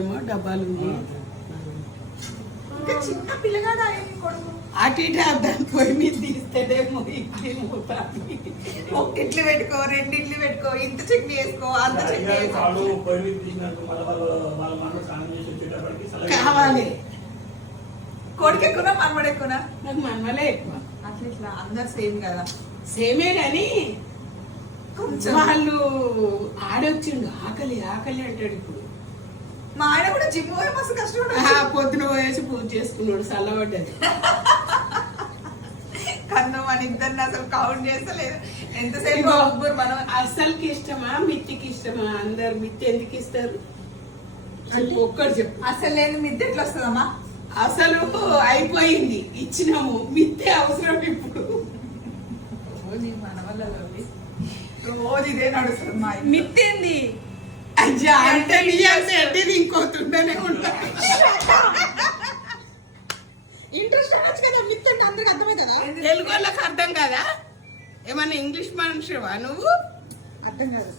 ఏమో డబ్బాలు ఇంకా చిన్న పిల్లగాడు అటు ఇటు దాని పొయ్యి మీద తీస్తేనేమో ఇడ్లీ మూత ఒక్కిట్లు పెట్టుకో, రెండిట్లు పెట్టుకో, ఇంత చట్నీ వేసుకో, అంత చట్నీ వేసుకో కావాలి. కొడుకు ఎక్కువనా మనవడు ఎక్కువనా? నాకు మనవలే ఎక్కువ. అట్లా ఇట్లా అందరు సేమ్ కదా. సేమే కానీ కొంచెం వాళ్ళు ఆడొచ్చిండు ఆకలి ఆకలి అంటాడు. ఇప్పుడు మా ఆయన కూడా జిమ్ పోయి మస్తు కష్టపడు. పొద్దున పోయేసి పూజ చేసుకున్నాడు చల్లబడ్డది. కన్ను మన ఇద్దరిని అసలు కౌంట్ చేస్తలేదు. ఎంతసేపు మనం అసలుకి ఇష్టమా మిత్తికి ఇష్టమా? అందరు మిత్తి ఎందుకు ఇస్తారు ఒక్కడు చెప్పు. అసలు లేదు మిద్దె ఎట్లా వస్తుందమ్మా? అసలు అయిపోయింది, ఇచ్చినాము. మిత్తే అవసరం ఇప్పుడు. మన వల్ల రోజు ఇదే నడుస్తుంది. మా మిత్తేంది అజ్జా అంటే నీ అంటే ఎడ్డీది ఇంకోతుండనే ఉంటా. ఇంట్రెస్ట్ అనొచ్చు కదా. మిత్ అంటే అందరికి అర్థమవుతుందా? తెలుగు వాళ్ళకి అర్థం కదా? ఏమన్నా ఇంగ్లీష్ మనిషివా నువ్వు? అర్థం కాదు.